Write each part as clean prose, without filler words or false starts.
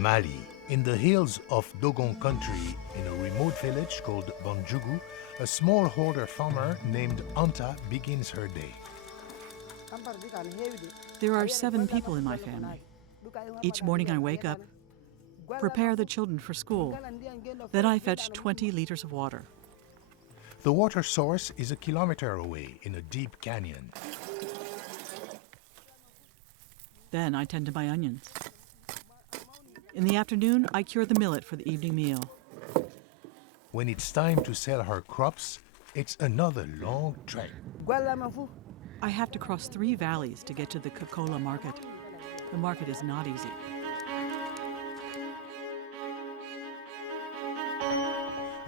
Mali, in the hills of Dogon country, in a remote village called Banjugu, a smallholder farmer named Anta begins her day. There are 7 people in my family. Each morning I wake up, prepare the children for school. Then I fetch 20 liters of water. The water source is a kilometer away in a deep canyon. Then I tend to my onions. In the afternoon, I cure the millet for the evening meal. When it's time to sell her crops, it's another long trek. I have to cross 3 valleys to get to the Kokola market. The market is not easy.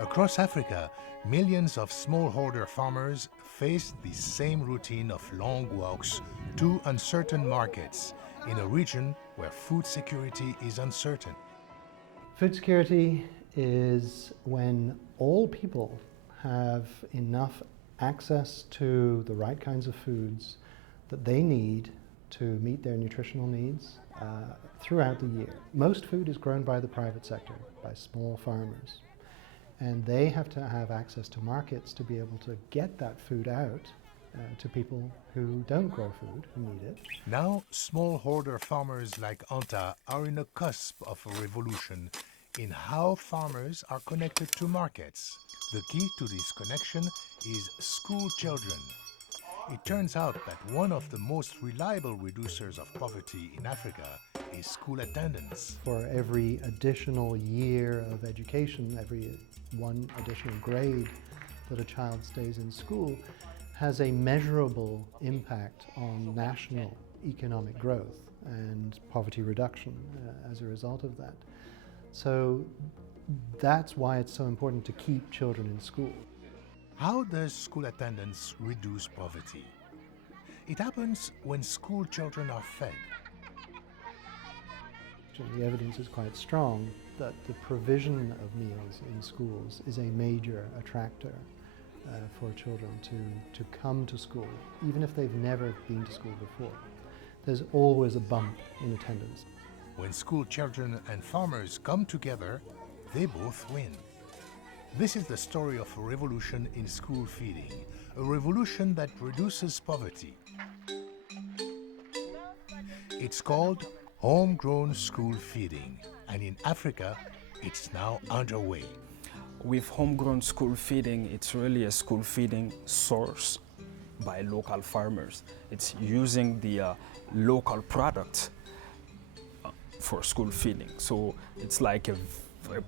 Across Africa, millions of smallholder farmers face the same routine of long walks to uncertain markets in a region where food security is uncertain. Food security is when all people have enough access to the right kinds of foods that they need to meet their nutritional needs throughout the year. Most food is grown by the private sector, by small farmers. And they have to have access to markets to be able to get that food out to people who don't grow food, who need it. Now, smallholder farmers like Anta are in a cusp of a revolution in how farmers are connected to markets. The key to this connection is school children. It turns out that one of the most reliable reducers of poverty in Africa is school attendance. For every additional year of education, every one additional grade that a child stays in school has a measurable impact on national economic growth and poverty reduction as a result of that. So that's why it's so important to keep children in school. How does school attendance reduce poverty? It happens when school children are fed. The evidence is quite strong that the provision of meals in schools is a major attractor for children to come to school, even if they've never been to school before. There's always a bump in attendance. When school children and farmers come together, they both win. This is the story of a revolution in school feeding, a revolution that reduces poverty. It's called homegrown school feeding, and in Africa, it's now underway. With homegrown school feeding, it's really a school feeding sourced by local farmers. It's using the local product for school feeding. So it's like a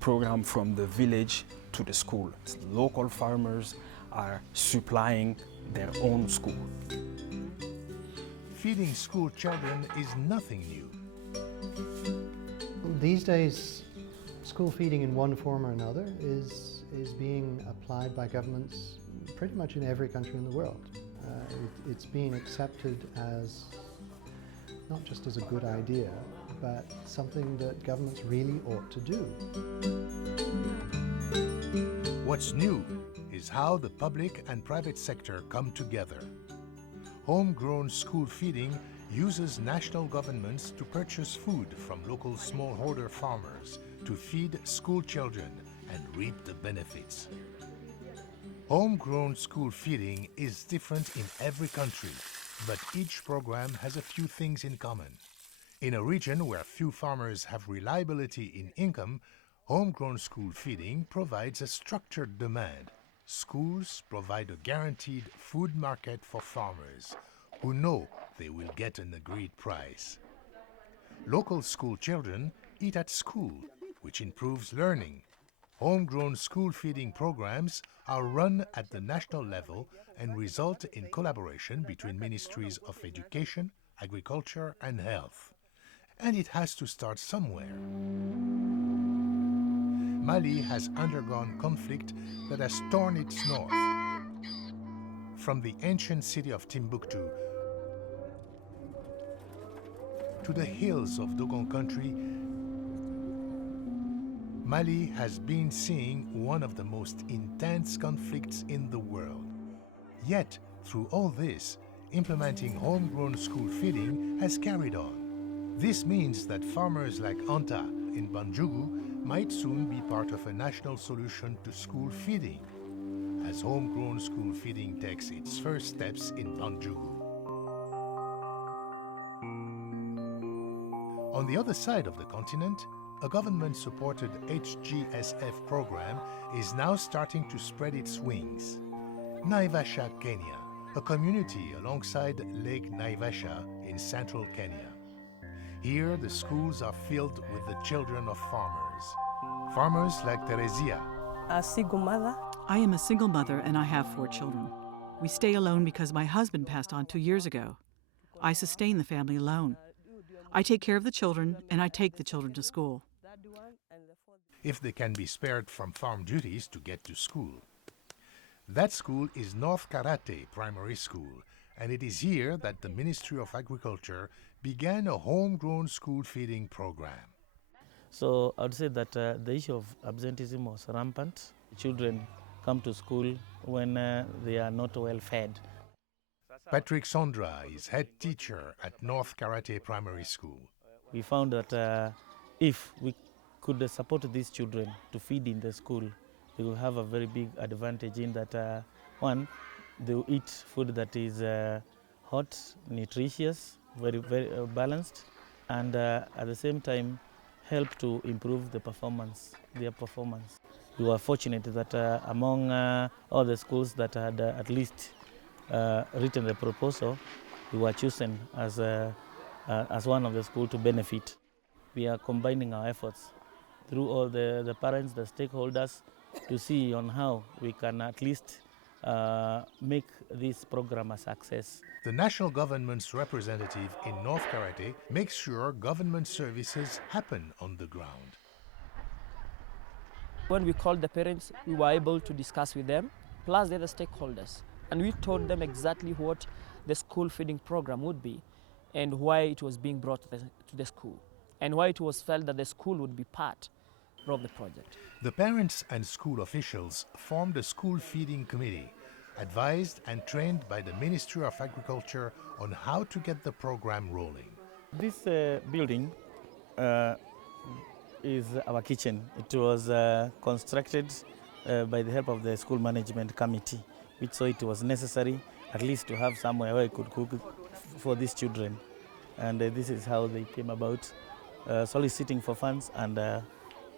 program from the village to the school. It's local farmers are supplying their own school. Feeding school children is nothing new. These days, school feeding in one form or another is being applied by governments pretty much in every country in the world. It's being accepted as not just as a good idea, but something that governments really ought to do. What's new is how the public and private sector come together. Homegrown school feeding uses national governments to purchase food from local smallholder farmers to feed school children and reap the benefits. Homegrown school feeding is different in every country, but each program has a few things in common. In a region where few farmers have reliability in income, homegrown school feeding provides a structured demand. Schools provide a guaranteed food market for farmers who know they will get an agreed price. Local school children eat at school, which improves learning. Homegrown school feeding programs are run at the national level and result in collaboration between ministries of education, agriculture, and health. And it has to start somewhere. Mali has undergone conflict that has torn its north. From the ancient city of Timbuktu to the hills of Dogon country, Mali has been seeing one of the most intense conflicts in the world. Yet, through all this, implementing homegrown school feeding has carried on. This means that farmers like Anta in Banjugu might soon be part of a national solution to school feeding, as homegrown school feeding takes its first steps in Banjugu. On the other side of the continent, a government-supported HGSF program is now starting to spread its wings. Naivasha, Kenya, a community alongside Lake Naivasha in central Kenya. Here, the schools are filled with the children of farmers. Farmers like Teresia. A single mother. I am a single mother and I have 4 children. We stay alone because my husband passed on 2 years ago. I sustain the family alone. I take care of the children and I take the children to school. If they can be spared from farm duties to get to school. That school is North Karate Primary School, and it is here that the Ministry of Agriculture began a homegrown school feeding program. So I would say that the issue of absenteeism was rampant. Children come to school when they are not well fed. Patrick Sondra is head teacher at North Karate Primary School. We found that if we could support these children to feed in the school, they will have a very big advantage in that, one, they will eat food that is hot, nutritious, very balanced, and at the same time help to improve their performance. We were fortunate that among all the schools that had at least written the proposal, we were chosen as one of the schools to benefit. We are combining our efforts through all the parents, the stakeholders, to see on how we can at least make this program a success. The national government's representative in North Karate makes sure government services happen on the ground. When we called the parents, we were able to discuss with them, plus the other stakeholders. And we told them exactly what the school feeding program would be and why it was being brought to the school and why it was felt that the school would be part of the project. The parents and school officials formed a school feeding committee, advised and trained by the Ministry of Agriculture on how to get the program rolling. This building is our kitchen. It was constructed by the help of the school management committee, which so it was necessary at least to have somewhere where I could cook for these children. And this is how they came about, soliciting for funds and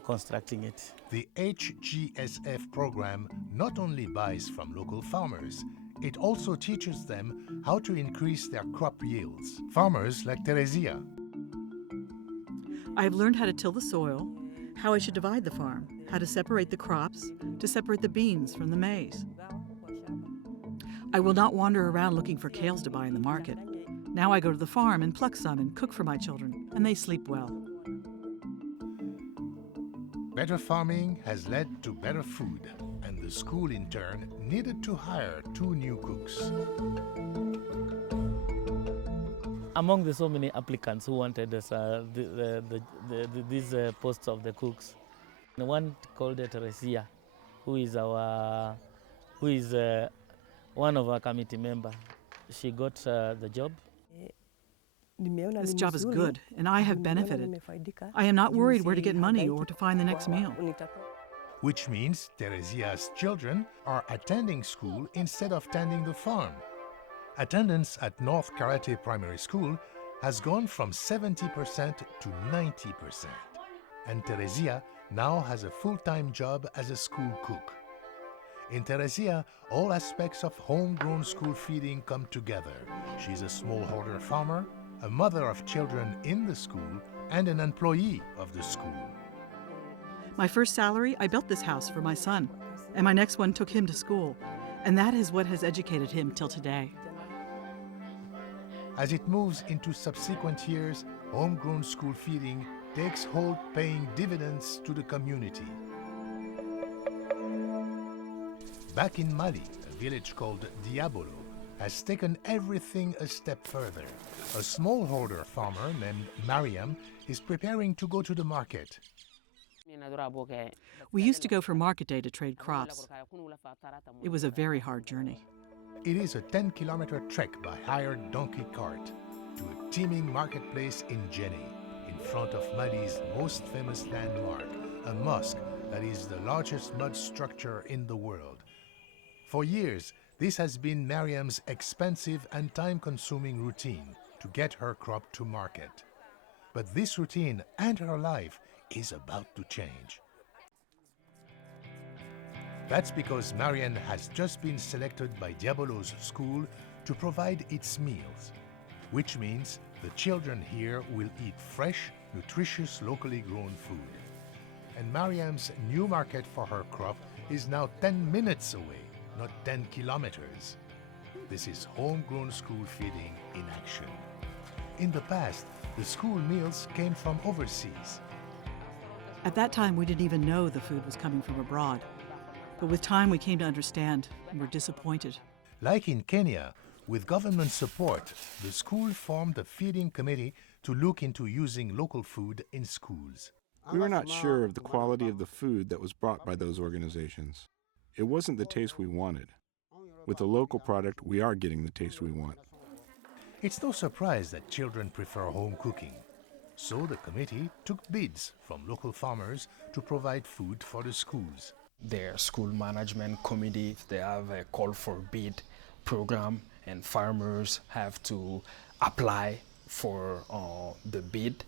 constructing it. The HGSF program not only buys from local farmers, it also teaches them how to increase their crop yields. Farmers like Teresia. I have learned how to till the soil, how I should divide the farm, how to separate the crops, to separate the beans from the maize. I will not wander around looking for kales to buy in the market. Now I go to the farm and pluck some and cook for my children, and they sleep well. Better farming has led to better food, and the school in turn needed to hire 2 new cooks. Among the so many applicants who wanted this, these posts of the cooks, the one called Teresia, who is one of our committee members, she got the job. This job is good, and I have benefited. I am not worried where to get money or to find the next meal. Which means Teresia's children are attending school instead of tending the farm. Attendance at North Karate Primary School has gone from 70% to 90%. And Teresia now has a full-time job as a school cook. In Teresia, all aspects of homegrown school feeding come together. She's a smallholder farmer, a mother of children in the school, and an employee of the school. My first salary, I built this house for my son, and my next one took him to school, and that is what has educated him till today. As it moves into subsequent years, homegrown school feeding takes hold, paying dividends to the community. Back in Mali, a village called Diabolo has taken everything a step further. A smallholder farmer named Mariam is preparing to go to the market. We used to go for market day to trade crops. It was a very hard journey. It is a 10-kilometer trek by hired donkey cart to a teeming marketplace in Jenny, in in front of Mali's most famous landmark, a mosque that is the largest mud structure in the world. For years, this has been Mariam's expensive and time-consuming routine to get her crop to market. But this routine and her life is about to change. That's because Mariam has just been selected by Diabolo's school to provide its meals, which means the children here will eat fresh, nutritious, locally grown food. And Mariam's new market for her crop is now 10 minutes away, not 10 kilometers. This is homegrown school feeding in action. In the past, the school meals came from overseas. At that time, we didn't even know the food was coming from abroad. But with time, we came to understand and were disappointed. Like in Kenya, with government support, the school formed a feeding committee to look into using local food in schools. We were not sure of the quality of the food that was brought by those organizations. It wasn't the taste we wanted. With the local product, we are getting the taste we want. It's no surprise that children prefer home cooking. So the committee took bids from local farmers to provide food for the schools. Their school management committee, they have a call for bid program, and farmers have to apply for the bid.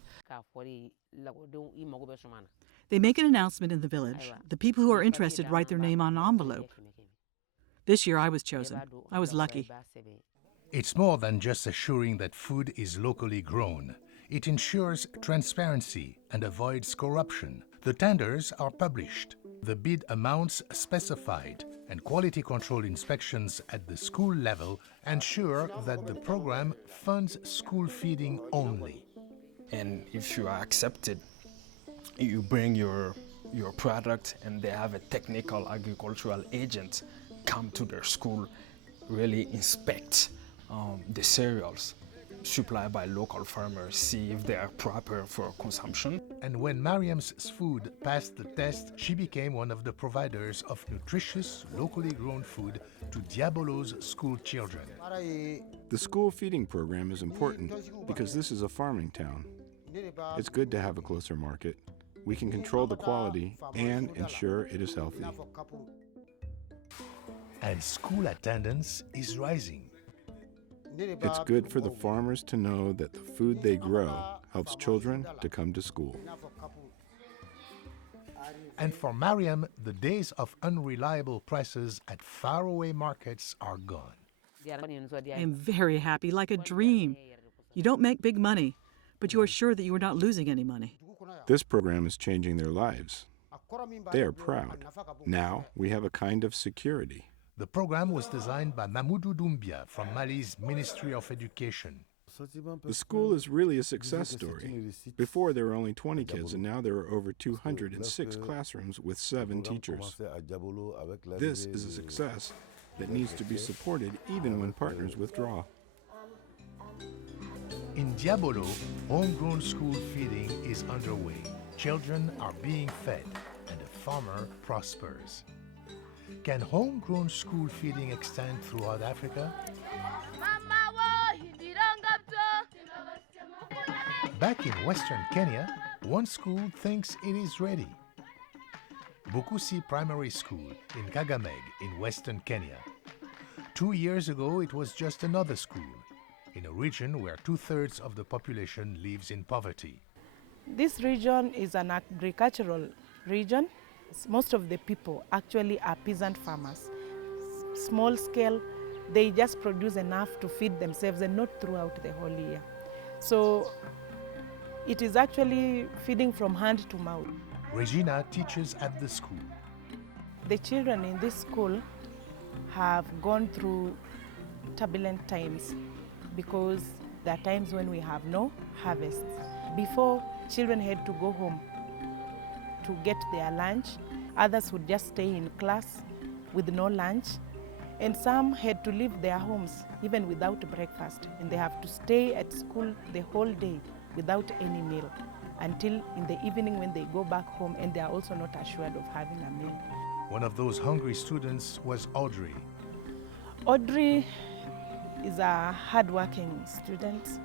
They make an announcement in the village. The people who are interested write their name on an envelope. This year I was chosen. I was lucky. It's more than just assuring that food is locally grown. It ensures transparency and avoids corruption. The tenders are published, the bid amounts specified, and quality control inspections at the school level ensure that the program funds school feeding only. And if you are accepted, you bring your product, and they have a technical agricultural agent come to their school, really inspect the cereals supplied by local farmers, see if they are proper for consumption. And when Mariam's food passed the test, she became one of the providers of nutritious, locally grown food to Diabolo's school children. The school feeding program is important because this is a farming town. It's good to have a closer market. We can control the quality and ensure it is healthy. And school attendance is rising. It's good for the farmers to know that the food they grow helps children to come to school. And for Mariam, the days of unreliable prices at faraway markets are gone. I am very happy, like a dream. You don't make big money, but you are sure that you are not losing any money. This program is changing their lives. They are proud. Now we have a kind of security. The program was designed by Mamoudou Doumbia from Mali's Ministry of Education. The school is really a success story. Before there were only 20 kids, and now there are over 206 classrooms with 7 teachers. This is a success that needs to be supported even when partners withdraw. In Diabolo, homegrown school feeding is underway. Children are being fed, and the farmer prospers. Can homegrown school feeding extend throughout Africa? Back in Western Kenya, one school thinks it is ready. Bukusi Primary School in Kagameg in Western Kenya. 2 years ago, it was just another school in a region where 2/3 of the population lives in poverty. This region is an agricultural region. Most of the people actually are peasant farmers. Small scale, they just produce enough to feed themselves and not throughout the whole year. So it is actually feeding from hand to mouth. Regina teaches at the school. The children in this school have gone through turbulent times because there are times when we have no harvest. Before, children had to go home to get their lunch. Others would just stay in class with no lunch. And some had to leave their homes even without breakfast. And they have to stay at school the whole day without any meal until in the evening when they go back home, and they are also not assured of having a meal. One of those hungry students was Audrey. Audrey is a hardworking student.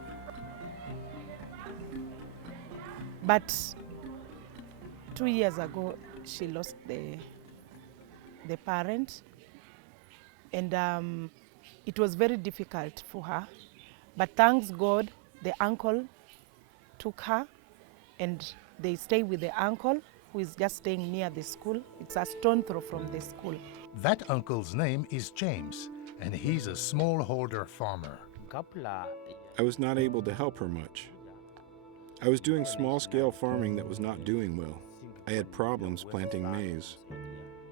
But 2 years ago, she lost the parent, and it was very difficult for her. But thanks God, the uncle took her, and they stay with the uncle, who is just staying near the school. It's a stone throw from the school. That uncle's name is James, and he's a smallholder farmer. I was not able to help her much. I was doing small-scale farming that was not doing well. I had problems planting maize.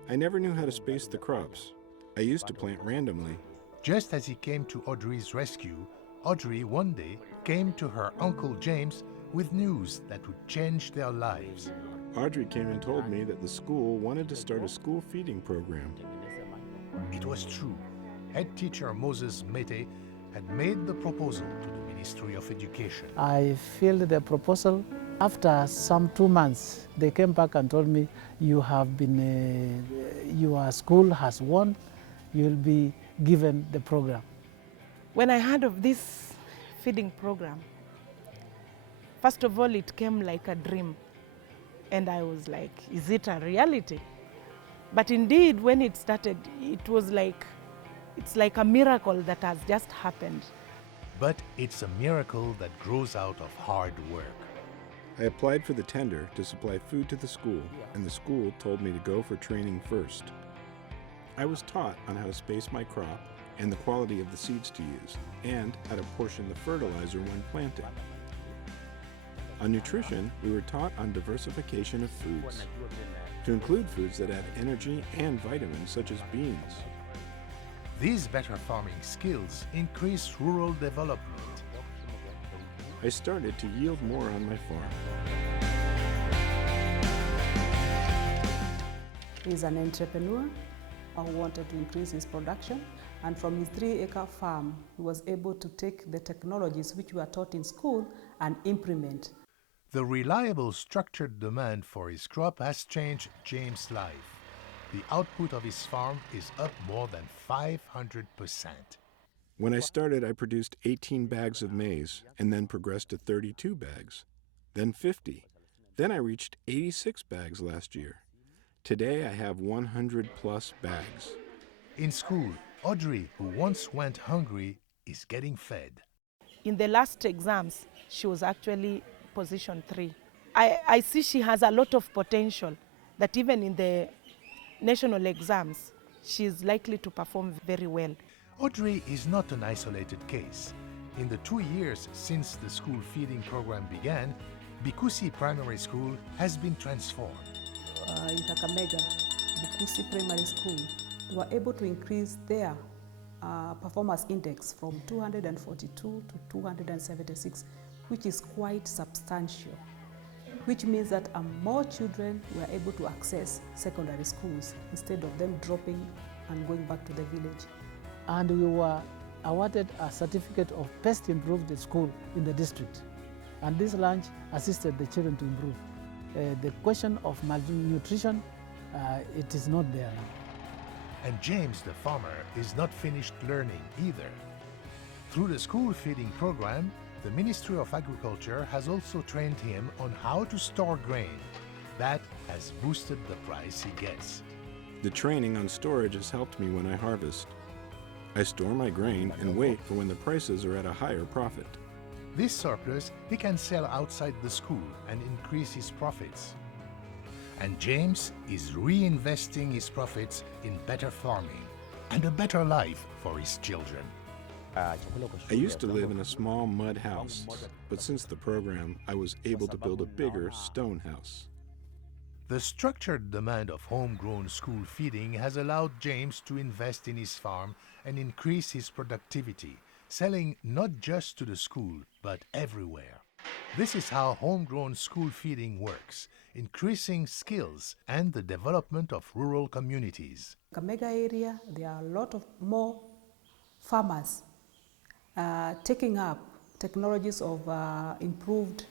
I never knew how to space the crops. I used to plant randomly. Just as he came to Audrey's rescue, Audrey one day came to her Uncle James with news that would change their lives. Audrey came and told me that the school wanted to start a school feeding program. It was true. Head teacher Moses Mete had made the proposal to the Ministry of Education. I filled the proposal. After some 2 months, they came back and told me, your school has won, you'll be given the program. When I heard of this feeding program, first of all, it came like a dream. And I was like, is it a reality? But indeed, when it started, it's like a miracle that has just happened. But it's a miracle that grows out of hard work. I applied for the tender to supply food to the school, and the school told me to go for training first. I was taught on how to space my crop and the quality of the seeds to use, and how to portion the fertilizer when planting. On nutrition, we were taught on diversification of foods, to include foods that add energy and vitamins such as beans. These better farming skills increase rural development. I started to yield more on my farm. He's an entrepreneur who wanted to increase his production, and from his 3-acre farm, he was able to take the technologies which were taught in school and implement. The reliable, structured demand for his crop has changed James' life. The output of his farm is up more than 500%. When I started, I produced 18 bags of maize, and then progressed to 32 bags, then 50. Then I reached 86 bags last year. Today I have 100 plus bags. In school, Audrey, who once went hungry, is getting fed. In the last exams, she was actually position 3. I see she has a lot of potential, that even in the national exams, she is likely to perform very well. Audrey is not an isolated case. In the 2 years since the school feeding program began, Bikusi Primary School has been transformed. In Kakamega, Bukusi Primary School, they were able to increase their performance index from 242 to 276, which is quite substantial, which means that more children were able to access secondary schools instead of them dropping and going back to the village. And we were awarded a certificate of best improved school in the district. And this lunch assisted the children to improve. The question of malnutrition, it is not there now. And James, the farmer, is not finished learning either. Through the school feeding program, the Ministry of Agriculture has also trained him on how to store grain. That has boosted the price he gets. The training on storage has helped me when I harvest. I store my grain and wait for when the prices are at a higher profit. This surplus he can sell outside the school and increase his profits. And James is reinvesting his profits in better farming and a better life for his children. I used to live in a small mud house, but since the program, I was able to build a bigger stone house. The structured demand of homegrown school feeding has allowed James to invest in his farm and increase his productivity, selling not just to the school, but everywhere. This is how homegrown school feeding works, increasing skills and the development of rural communities. Kakamega area, there are a lot of more farmers taking up technologies of improved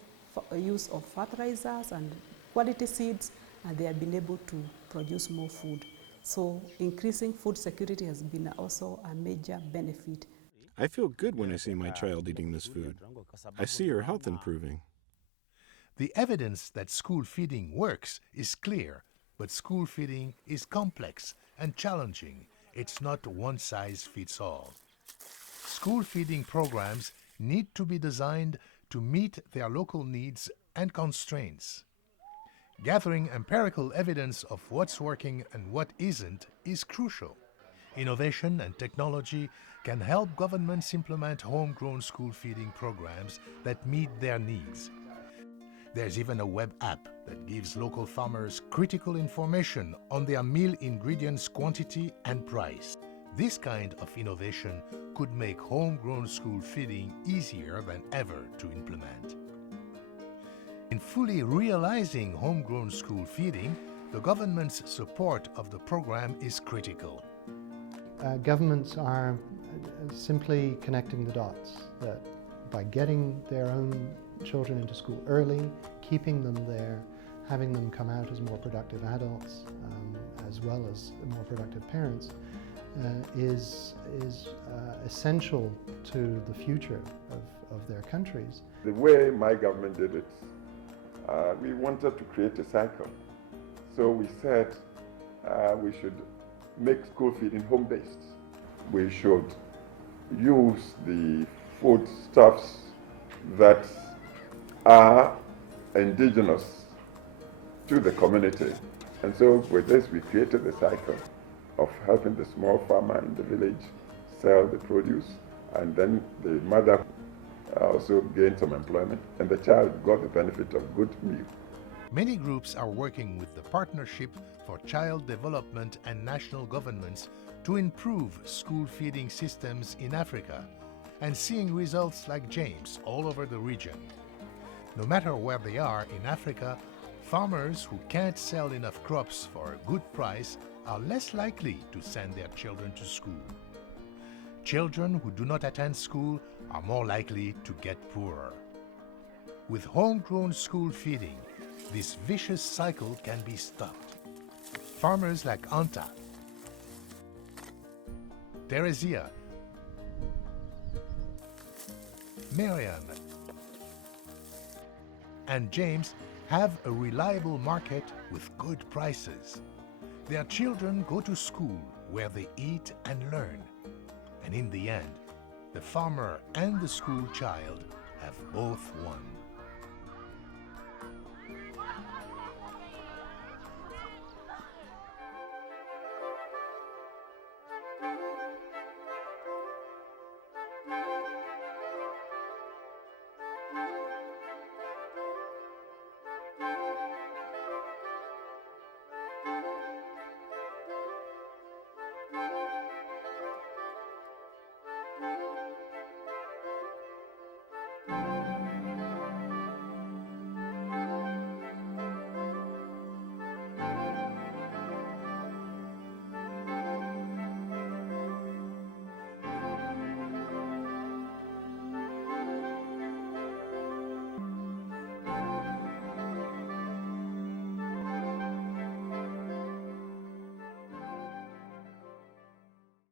use of fertilizers and quality seeds, and they have been able to produce more food. So increasing food security has been also a major benefit. I feel good when I see my child eating this food. I see her health improving. The evidence that school feeding works is clear, but school feeding is complex and challenging. It's not one size fits all. School feeding programs need to be designed to meet their local needs and constraints. Gathering empirical evidence of what's working and what isn't is crucial. Innovation and technology can help governments implement homegrown school feeding programs that meet their needs. There's even a web app that gives local farmers critical information on their meal ingredients quantity and price. This kind of innovation could make homegrown school feeding easier than ever to implement. In fully realizing homegrown school feeding, the government's support of the program is critical. Governments are simply connecting the dots, that by getting their own children into school early, keeping them there, having them come out as more productive adults, as well as more productive parents, is essential to the future of their countries. The way my government did it, we wanted to create a cycle. So we said we should make school feeding home-based. We should use the foodstuffs that are indigenous to the community. And so with this, we created the cycle of helping the small farmer in the village sell the produce, and then the mother also gained some employment, and the child got the benefit of good meal. Many groups are working with the Partnership for Child Development and national governments to improve school feeding systems in Africa and seeing results like James all over the region. No matter where they are in Africa, farmers who can't sell enough crops for a good price are less likely to send their children to school. Children who do not attend school are more likely to get poorer. With homegrown school feeding, this vicious cycle can be stopped. Farmers like Anta, Teresia, Miriam, and James have a reliable market with good prices. Their children go to school where they eat and learn. And in the end, the farmer and the school child have both won.